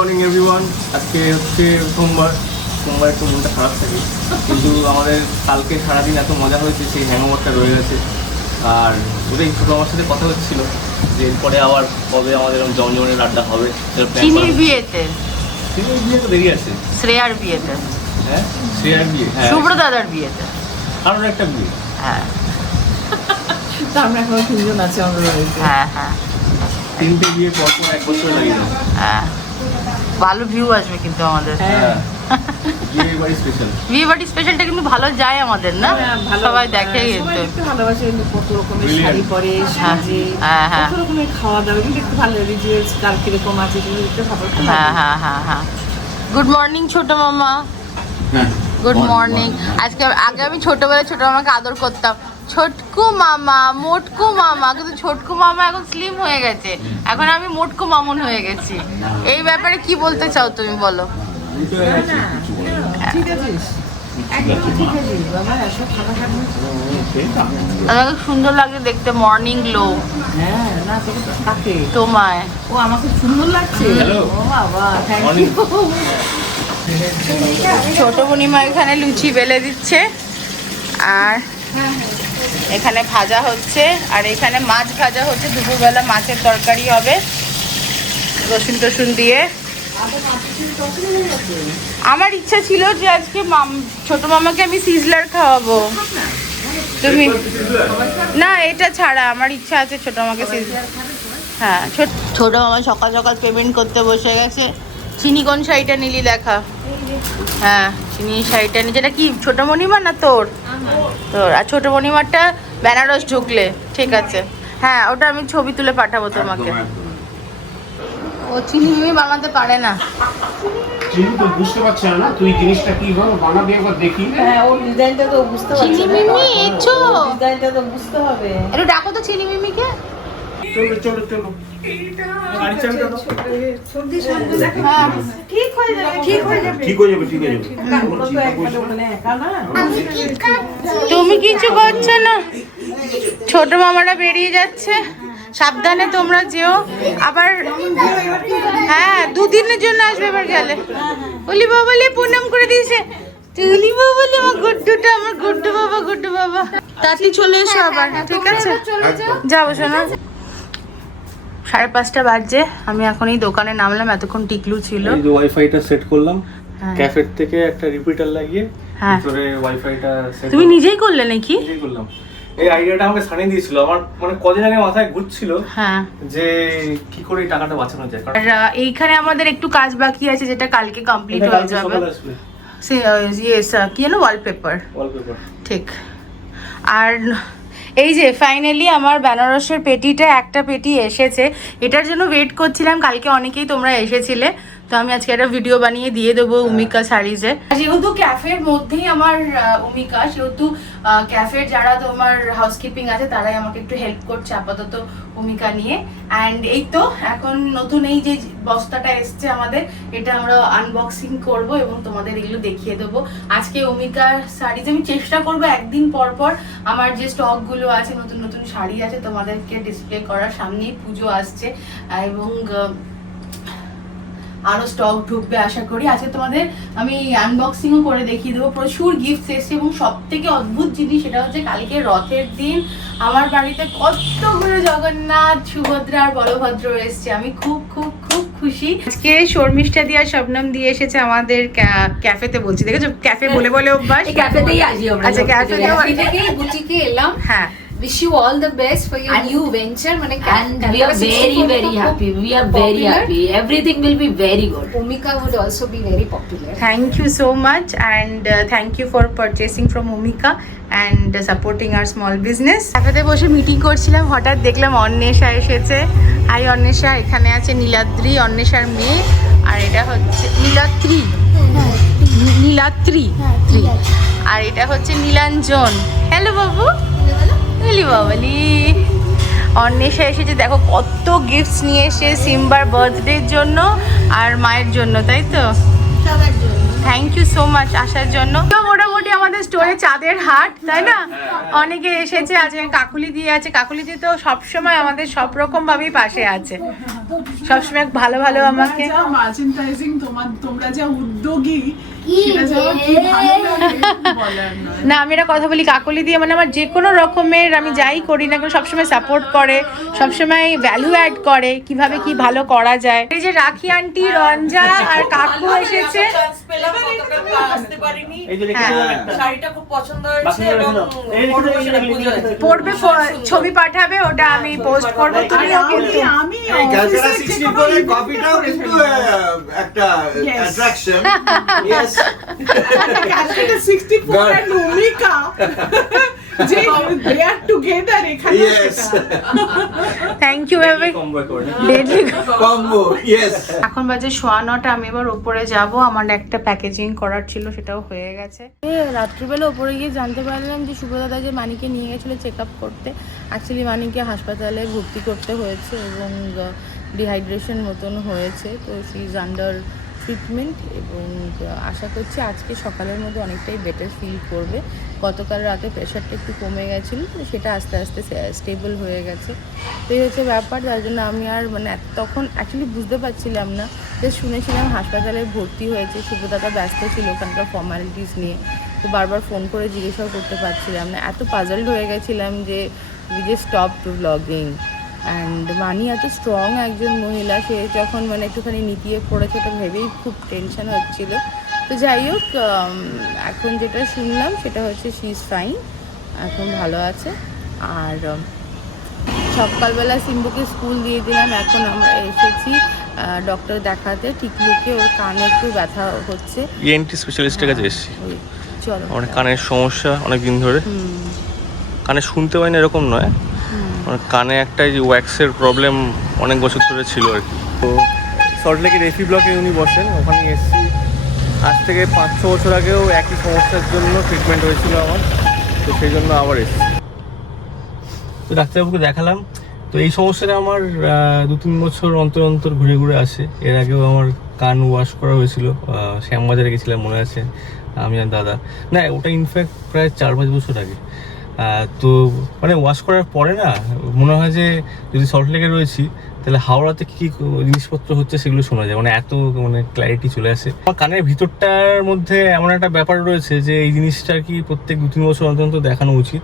Morning everyone আজকে হচ্ছে সোমবার। সোমবার একটু মনটা খারাপ থাকে। কিন্তু আমাদের কালকে সারাদিন এত মজা হয়েছে সেই হ্যাংওভারটা রয়ে গেছে। আর ওটাই ছোটো আমার সাথে কথা হচ্ছিল যে এরপরে আবার কবে আমাদের এরকম জমজমের আড্ডা হবে চিনির বিয়েতে। চিনির বিয়ে তো দেরি আছে। শ্রেয়ার বিয়েতে। হ্যাঁ? শ্রেয়ার বিয়ে হ্যাঁ। শুভ্র দাদার বিয়েতে। কারোর একটা বিয়ে। হ্যাঁ। আমরা এখন তিনজন আছি বাড়িতে। হ্যাঁ হ্যাঁ। তিনটে বিয়ে পর পর এক বছর লাগে যায় হ্যাঁ। ভালো ভিউ আসবে কিন্তু আমাদের। হ্যাঁ। বিয়ে বাড়ি স্পেশাল বিয়ে বাড়ি স্পেশালটা কিন্তু ভালো যায় আমাদের না? হ্যাঁ, ভালো- সবাই দেখে কিন্তু। ভালোবাসে কত রকমের শাড়ি পরে সাজে হ্যাঁ, হ্যাঁ। কত রকমের খাওয়া দাওয়া কিন্তু একটু ভালো রিচুয়ালস কার কীরকম আছে সেগুলো দেখতে ভালো হ্যাঁ হ্যাঁ হ্যাঁ হ্যাঁ। গুড মর্নিং ছোট মামা। হ্যাঁ। গুড মর্নিং আজকে আগে আমি ছোটবেলায় ছোট মামাকে আদর করতাম। ছোটকু মামা মোটকু মামা। কিন্তু ছোটকু মামা এখন স্লিম হয়ে গেছে। এখন আমি মোটকু মামুন হয়ে গেছি। এই ব্যাপারে কি বলতে চাও তুমি বলো? আমাকে সুন্দর লাগছে দেখতে মর্নিং গ্লো হ্যাঁ না তোকে তো- কাকে তোমায়। ও আমাকে সুন্দর লাগছে। ছোট বুনিমা এখানে লুচি বেলে দিচ্ছে। আর এখানে ভাজা হচ্ছে, আর এখানে মাছ ভাজা হচ্ছে, দুপুরবেলা মাছের তরকারি হবে। রসুন টসুন দিয়ে। আমার ইচ্ছা ছিল যে আজকে ছোট মামাকে আমি সিজলার খাওয়াবো। তুমি না, এটা ছাড়া, আমার ইচ্ছা আছে ছোট মামাকে সিজলার হ্যাঁ ছোট মামা সকাল সকাল পেমেন্ট করতে বসে গেছে। চিনি কোন শাড়িটা নিলি দেখা হ্যাঁ চিনি শাড়িটা নিয়ে যেটা কি ছোট মণিমা না তোর? তোর। আর ছোট মণিমারটা বেনারস ঢুকলে ঠিক আছে। হ্যাঁ ওটা আমি ছবি তুলে পাঠাবো তোমাকে। ও চিনি মিমি বানাতে পারে না। চিনি তো বুঝতে পারছে না তুই জিনিসটা কীভাবে বানাবি একবার দেখি। হ্যাঁ ওর ডিজাইনটা তো বুঝতে পারছি চিনি মিমি এসো ডিজাইনটা তো বুঝতে হবে। একটু ডাকো তো চিনি মিমিকে। চলো চলো চলো। গাড়ি চাবিটা দাও। হ্যাঁ ঠিক হয়ে যাবে ঠিক হয়ে যাবে। ঠিক হয়ে যাবে ঠিক হয়ে যাবে। ওরা তো একবারে ওখানে একা না? তুমি কিছু করছ না? ছোট মামারা বেরিয়ে যাচ্ছে। সাবধানে তোমরা যেও। আবার হ্যাঁ দুদিনের জন্য আসবে এবার গেলে। বলি বাবালে প্রণাম করে দিয়েছে। তুলি বাবালে আমার গুড্ডুটা আমার গুড্ডু বাবা গুড্ডু বাবা। তাড়াতাড়ি চলে এসো আবার ঠিক আছে? যাব শোনা। সাড়ে পাঁচটা বাজছে আমি এখন এই দোকানে নামলাম এতক্ষণ টিকলু ছিল। এই যে ওয়াইফাইটা সেট করলাম। ক্যাফের থেকে একটা রিপিটার লাগিয়ে হ্যাঁ। ভিতরে ওয়াইফাইটা সেট তুমি নিজেই করলে নাকি? নিজেই করলাম। এই আইডিয়াটা আমাকে সানি দিয়েছিল। আমার মানে কদিন আগে মাথায় ঘুরছিল হ্যাঁ। যে কি করে টাকাটা বাঁচানো যায় আর এইখানে আমাদের একটু কাজ বাকি আছে যেটা কালকে কমপ্লিট হয়ে যাবে। সে ইয়েস কি যেন ওয়ালপেপার ওয়ালপেপার ঠিক। আর এই যে ফাইনালি আমার বেনারসের পেটিটা, একটা পেটি এসেছে। এটার জন্য ওয়েট করছিলাম, কালকে অনেকেই তোমরা এসেছিলে। তো আমি আজকে একটা ভিডিও বানিয়ে দিয়ে দেবো উমিকা শাড়িজে। যেহেতু ক্যাফের মধ্যেই আমার উমিকা সেহেতু ক্যাফের যারা তোমার হাউসকিপিং আছে তারাই আমাকে একটু হেল্প করছে আপাতত ভূমিকা নিয়ে। অ্যান্ড এই তো এখন নতুন এই যে বস্তাটা এসছে আমাদের এটা আমরা আনবক্সিং করব এবং তোমাদের এগুলো দেখিয়ে দেবো। আজকে অমিকার শাড়িতে আমি চেষ্টা করব একদিন পর পর আমার যে স্টকগুলো আছে নতুন নতুন শাড়ি আছে তোমাদেরকে ডিসপ্লে করার। সামনেই পুজো আসছে এবং আরও স্টক ঢুকবে আশা করি। আজকে তোমাদের আমি আনবক্সিংও করে দেখিয়ে দেবো। প্রচুর গিফট এসছে এবং সব থেকে অদ্ভুত জিনিস সেটা হচ্ছে কালকে রথের দিন আমার বাড়িতে কতগুলো জগন্নাথ সুভদ্রা আর বলভদ্র এসছে। আমি খুব খুব খুব খুশি। আজকে শর্মিষ্ঠা দিয়া শবনম দিয়ে এসেছে আমাদের ক্যা- ক্যাফেতে বলছি। দেখেছ? ক্যাফে বলে বলে অভ্যাস? ক্যাফেতেই আসি আচ্ছা ক্যাফে থেকে বুটিকে এলাম। হ্যাঁ। Wish you all the best for your And- new venture মানে and we are very very happy we are popular. very happy everything will be very good Omika would also be very popular. Thank you so much and uh, thank you for purchasing from Omika and uh, supporting our small business. ক্যাফেতে বসে meeting করছিলাম হঠাৎ দেখলাম অন্বেষা এসেছে high Anwesha এখানে আছে নীলাদ্রি অন্বেষার মেয়ে আর এটা হচ্ছে নীলাত্রি নী- নীলাত্রি আর এটা হচ্ছে নীলাঞ্জন হ্যালো বাবু বাবালি। অন্বেষা এসেছে দেখো কত গিফটস নিয়ে এসে সিম্বার বার্থডের জন্য আর মায়ের জন্য তাই তো? থ্যাংক ইউ সো মাচ আসার জন্য। মোটামুটি আমাদের স্টোরে চাঁদের হাট তাই না? অনেকে এসেছে আজকে কাকুলি দিয়ে আছে। কাকুলি দিয়ে তো সবসময় আমাদের সব রকম ভাবেই পাশে আছে। সবসময় ভালো ভালো আমাকে। তোমার তোমরা যা উদ্যোগী না আমি একটা কথা বলি কাকলি দিয়ে মানে আমার যে কোনো রকমের আমি যাই করি না কেন সবসময় সাপোর্ট করে সবসময় ভ্যালু অ্যাড করে কীভাবে কি ভালো করা যায়। এই যে রাখি আন্টি রঞ্জা আর কাকু এসেছে। হ্যাঁ। শাড়িটা খুব পছন্দ হয়েছে এবং। পড়বে ছবি পাঠাবে ওটা আমি পোস্ট করব তুমি তুমিও কিন্তু আমি ক্যালকাটা কপিটাও করে কিন্তু একটা attraction yes Calcutta 64 God. and এখানে বাজে সোয়া নটা আমি এবার উপরে যাব। আমার একটা প্যাকেজিং করার ছিল সেটাও হয়ে গেছে। রাত্রিবেলা উপরে গিয়ে জানতে পারলাম যে সুব্রদাদা যে মানিকে নিয়ে গেছিল চেক আপ করতে। অ্যাকচুয়ালি মানিকে হাসপাতালে ভর্তি করতে হয়েছে এবং ডিহাইড্রেশন মতন হয়েছে। তো সি ইজ আন্ডার ট্রিটমেন্ট এবং আশা করছি আজকে সকালের মধ্যে অনেকটাই বেটার ফিল করবে। গতকাল রাতে প্রেশারটা একটু কমে গেছিল, তো সেটা আস্তে আস্তে স্টেবল হয়ে গেছে। তো এই হচ্ছে ব্যাপার যার জন্য আমি আর মানে তখন অ্যাকচুয়ালি বুঝতে পারছিলাম না যে শুনেছিলাম হাসপাতালে ভর্তি হয়েছে, সুব্রতাটা ব্যস্ত ছিল ওখানকার ফর্মালিটিস নিয়ে। তো বারবার ফোন করে জিজ্ঞাসাও করতে পারছিলাম না। এত পাজলড হয়ে গেছিলাম যে উই যে stop to blogging and money এত স্ট্রং একজন মহিলা সে যখন মানে একটুখানি নিতিয়ে পড়েছে ওটা ভেবেই খুব টেনশন হচ্ছিল। তো যাই হোক এখন যেটা শুনলাম সেটা হচ্ছে শি ইজ ফাইন এখন ভালো আছে। আর সকালবেলা সিম্বুকে স্কুল দিয়ে দিলাম এখন আমরা এসেছি ডক্টর দেখাতে। টিকলুকে ওর কানে একটু ব্যথা হচ্ছে। ইএনটি স্পেশালিস্টের কাছে এসেছি। ওই, চলো। আমার কানের সমস্যা অনেক দিন ধরে কানে শুনতে পাই না এরকম নয়। আমার কানে একটা এই যে ওয়্যাক্সের প্রবলেম অনেক বছর ধরে ছিল আর কি। তো সল্টলেকের এসি ব্লকে উনি বসেন ওখানে এসেছি। আজ থেকে পাঁচ ছ বছর আগেও একই সমস্যার জন্য ট্রিটমেন্ট হয়েছিল আমার তো সেই জন্য আবার এসেছি। তো ডাক্তারবাবুকে দেখালাম তো এই সমস্যাটা আমার দু তিন বছর অন্তর অন্তর ঘুরে ঘুরে আসে। এর আগেও আমার কান ওয়াশ করা হয়েছিল শ্যামবাজারে গেছিলাম মনে আছে আমি আর দাদা। না ওটা ইনফ্যাক্ট প্রায় চার পাঁচ বছর আগে। তো মানে ওয়াশ করার পরে না, মনে হয় যে যদি সল্টলেকে রয়েছি, তাহলে হাওড়াতে কী জিনিসপত্র হচ্ছে সেগুলো শোনা যায়। মানে এত মানে ক্ল্যারিটি চলে আসে। আমার কানের ভিতরটার মধ্যে এমন একটা ব্যাপার রয়েছে যে এই জিনিসটা কি প্রত্যেক দু তিন বছর অন্তত দেখানো উচিত।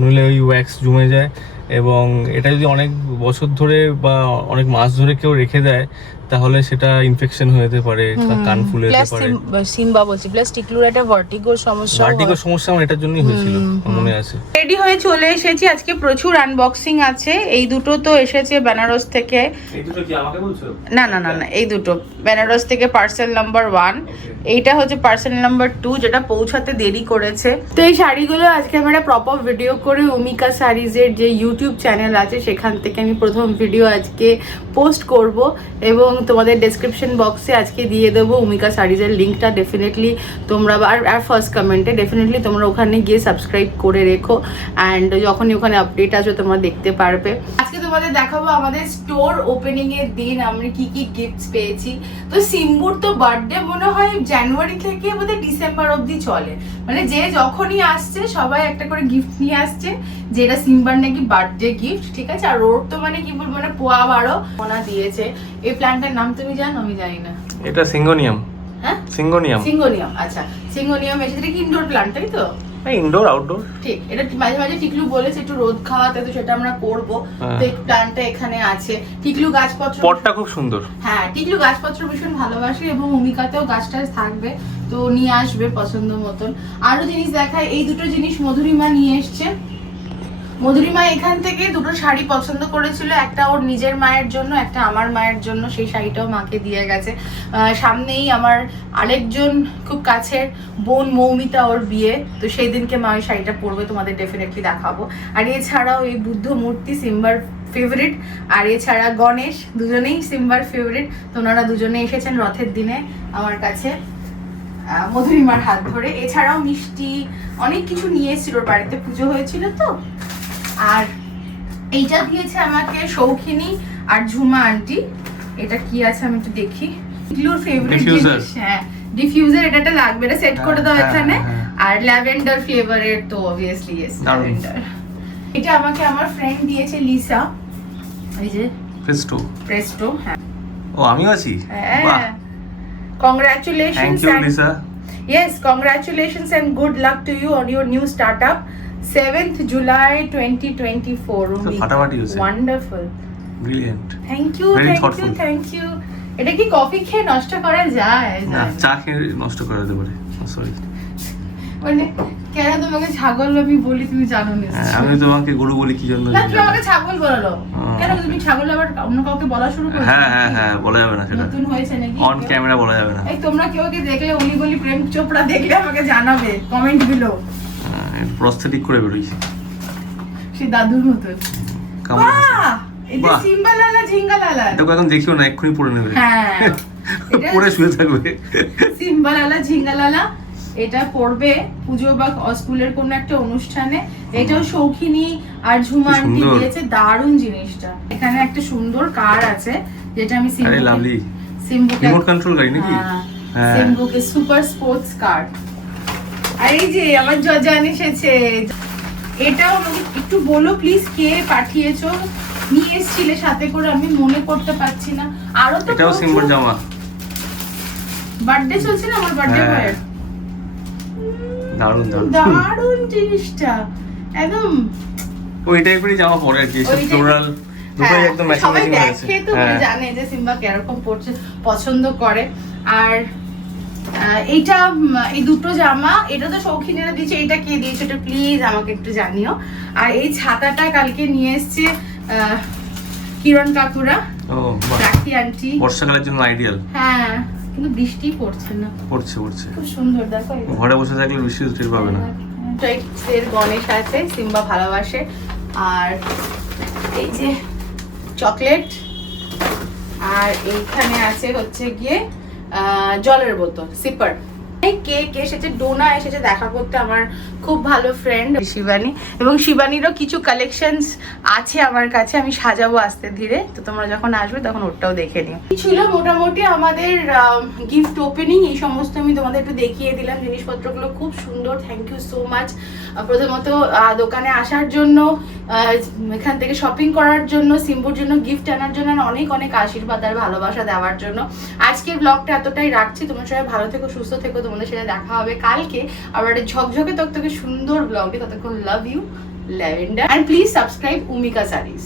নইলে ওই ওয়্যাক্স জমে যায়। এবং এটা যদি অনেক বছর ধরে বা অনেক মাস ধরে কেউ রেখে দেয় তাহলে সেটা ইনফেকশন হয়ে যেতে পারে কান ফুলে যেতে প্লাস পারে। সিম্বা বলছি প্লাস টিকলুর একটা ভার্টিগোর সমস্যা ভার্টিগো সমস্যা আমার এটার জন্যই হয়েছিল মনে আছে। রেডি হয়ে চলে এসেছি আজকে প্রচুর আনবক্সিং আছে। এই দুটো তো এসেছে বেনারস থেকে। এই দুটো কি আমাকে বলছো? না না না না এই দুটো। বেনারস থেকে পার্সেল নাম্বার ওয়ান এইটা হচ্ছে পার্সেল নাম্বার টু যেটা পৌঁছাতে দেরি করেছে। তো এই শাড়িগুলো আজকে আমরা প্রপার ভিডিও করে অমিকা শাড়িজের যে ইউটিউব চ্যানেল আছে সেখান থেকে আমি প্রথম ভিডিও আজকে পোস্ট করব এবং তোমাদের ডেসক্রিপশন বক্সে আজকে দিয়ে দেবো অমিকা শাড়িজের লিঙ্কটা ডেফিনেটলি তোমরা আর আর ফার্স্ট কমেন্টে ডেফিনেটলি তোমরা ওখানে গিয়ে সাবস্ক্রাইব করে রেখো অ্যান্ড যখনই ওখানে আপডেট আসবে তোমরা দেখতে পারবে। আজকে তোমাদের দেখাবো আমাদের স্টোর ওপেনিংয়ের দিন, আমরা কি কি গিফটস পেয়েছি। তো সিম্বুর তো বার্থডে মনে হয় জানুয়ারি থেকে বোধহয় ডিসেম্বর অবধি চলে। মানে যে যখনই আসছে, সবাই একটা করে গিফট নিয়ে আসছে, যেটা সিম্বার নাকি বার্থডে গিফট ঠিক আছে? আর ওর তো মানে কি বলব মানে পোয়া বারো। ওনা দিয়েছে। এই প্ল্যানটার নাম তুমি জানো? আমি জানি না। এটা সিঙ্গোনিয়াম। হ্যাঁ? সিঙ্গোনিয়াম। সিঙ্গোনিয়াম আচ্ছা। সিঙ্গোনিয়াম এসেছে কি ইনডোর প্ল্যান্ট তাই তো? ইনডোর আউটডোর ঠিক এটা মাঝে মাঝে টিকলু বলেছে একটু রোদ খাওয়াতে তো সেটা আমরা করব। হ্যাঁ। তো প্ল্যান্টটা এখানে আছে। টিকলু গাছপত্র পটটা খুব সুন্দর। হ্যাঁ টিকলু গাছপত্র ভীষণ ভালোবাসে এবং ভূমিকাতেও গাছ টাছ থাকবে। তো নিয়ে আসবে পছন্দ মতন। আরও জিনিস দেখায় এই দুটো জিনিস মধুরিমা নিয়ে এসছে। মধুরিমা এখান থেকে দুটো শাড়ি পছন্দ করেছিল। একটা ওর নিজের মায়ের জন্য, একটা আমার মায়ের জন্য। সেই শাড়িটাও মাকে দিয়ে গেছে। সামনেই আমার আরেকজন খুব কাছের বোন মৌমিতা ওর বিয়ে। তো সেই দিনকে মা ওই শাড়িটা পরবে, তোমাদের ডেফিনেটলি দেখাবো। আর এছাড়াও এই বুদ্ধ মূর্তি সিম্বার ফেভারিট আর এছাড়া গণেশ, দুজনেই সিম্বার ফেভারিট তো ওনারা দুজনে এসেছেন রথের দিনে আমার কাছে মধুরিমার হাত ধরে। এছাড়াও মিষ্টি, অনেক কিছু নিয়ে এসেছিল বাড়িতে পুজো হয়েছিল তো। আর এইটা দিয়েছে আমাকে সৌখিনী আর ঝুমা আন্টি। এটা কি আছে আমি একটু দেখি। ইগলুর ফেভারিট জিনিস হ্যাঁ। ডিফিউজার এটা একটা লাগবে এটা সেট করে দাও হ্যাঁ, এখানে। হ্যাঁ, আর ল্যাভেন্ডার ফ্লেভারের তো অবভিয়াসলি ইয়েস ল্যাভেন্ডার। এটা আমাকে আমার ফ্রেন্ড দিয়েছে লিসা। এই যে ক্রিস্টো প্রেস্টো হ্যাঁ। ও আমিও আছি? বাহ। হ্যাঁ congratulations thank you Lisa. Yes, congratulations and good luck to you on your new startup. 7th July 2024. Umi. ফাটাফাটি হয়েছে। Wonderful. Brilliant Thank you, Very thank you, thoughtful. thank you. এটা কি কফি খেয়ে নষ্ট করা যায় না না। চা খেয়ে নষ্ট করে দিতে পারে সরি মানে কেন তোমাকে ছাগল আমি বলি তুমি জানো না হ্যাঁ, আমি তোমাকে গরু বলি কি জন্য না তুমি আমাকে ছাগল বলো হুম। কেন তুমি ছাগল আবার অন্য কাউকে বলা শুরু করছ হ্যাঁ হ্যাঁ হ্যাঁ বলা যাবে না সেটা নতুন হয়েছে নাকি অন ক্যামেরা বলা যাবে না এই তোমরা কেউ কি দেখলে উনি বলি প্রেম চোপড়া দেখলে আমাকে জানাবে কমেন্ট বিলো প্রস্থেটিক করে বেরোই সে দাদুর আছে? বাহ! এটা। সিম্বা লালা ঝিঙ্গা লালা। এটাকে এখন দেখিও না এক্ষুনি পড়ে নেবে হ্যাঁ। পরে শুয়ে থাকবে সিম্বা লালা ঝিঙ্গা লালা। এটা পড়বে পুজো বা স্কুলের কোনো একটা অনুষ্ঠানে এটাও শৌখিনী আর ঝুমা আন্টি দিয়েছে দারুণ জিনিসটা এখানে একটা সুন্দর কার আছে যেটা আমি সিম্বুকে সিম্বুকে রিমোট কন্ট্রোল গাড়ি নাকি হ্যাঁ, হ্যাঁ সিম্বুকে সুপার স্পোর্টস কার আর এই যে আমার জজান এসেছে। এটাও আমাকে একটু বলো প্লিজ কে পাঠিয়েছো? নিয়ে এসছিলে সাথে করে আমি মনে করতে পারছি না। আরও তো এটাও সিম্বল জামা। বার্থডে চলছে না আমার বার্থডে হ্যাঁ। বয়ের দারুণ দারুণ। দারুণ জিনিসটা। একদম। ওই টাইপেরই জামা পরে আর কি ফ্লোরাল হ্যাঁ, একদম ম্যাচিং ম্যাচিং গেছে। দেখে তো হ্যাঁ। জানে যে সিম্বা কীরকম পড়ছে পছন্দ করে। আর এইটা এই দুটো জামা এটা তো শৌখিনেরা দিয়েছে এটা কে দিয়েছে এটা প্লিজ আমাকে একটু জানিও। আর এই ছাতাটা কালকে নিয়ে এসছে কিরণ কাকুরা রাখি আন্টি। বর্ষাকালের জন্য আইডিয়াল হ্যাঁ কিন্তু বৃষ্টি পড়ছে না। পড়ছে পড়ছে। খুব সুন্দর দেখো ঘরে বসে থাকলে বৃষ্টি টের পাবে না। এর গণেশ আছে সিম্বা ভালোবাসে। আর এই যে চকলেট আর এইখানে আছে হচ্ছে গিয়ে জলের বোতল সিপার কেক এসেছে? ডোনা এসেছে, দেখা করতে আমার খুব ভালো ফ্রেন্ড শিবানী। এবং শিবানীরও কিছু কালেকশনস আছে আমার কাছে, আমি সাজাবো আস্তে ধীরে। তো তোমরা যখন আসবে তখন ওটাও দেখে নিও। ছিল মোটামুটি আমাদের গিফট ওপেনিং এই সমস্ত আমি তোমাদের একটু দেখিয়ে দিলাম জিনিসপত্রগুলো। খুব সুন্দর থ্যাংক ইউ সো মাচ প্রথমত দোকানে আসার জন্য এখান থেকে শপিং করার জন্য, সিম্বুর জন্য গিফট আনার জন্য অনেক অনেক আশীর্বাদ আর ভালোবাসা দেওয়ার জন্য। আজকের ব্লগটা এতটাই রাখছি। তোমার সবাই ভালো থেকো, সুস্থ থেকো। তোমাদের সাথে দেখা হবে কালকে। আবার একটা ঝকঝকে তকতকে সুন্দর ব্লগে ততক্ষণ love you lavender and please subscribe Umika saris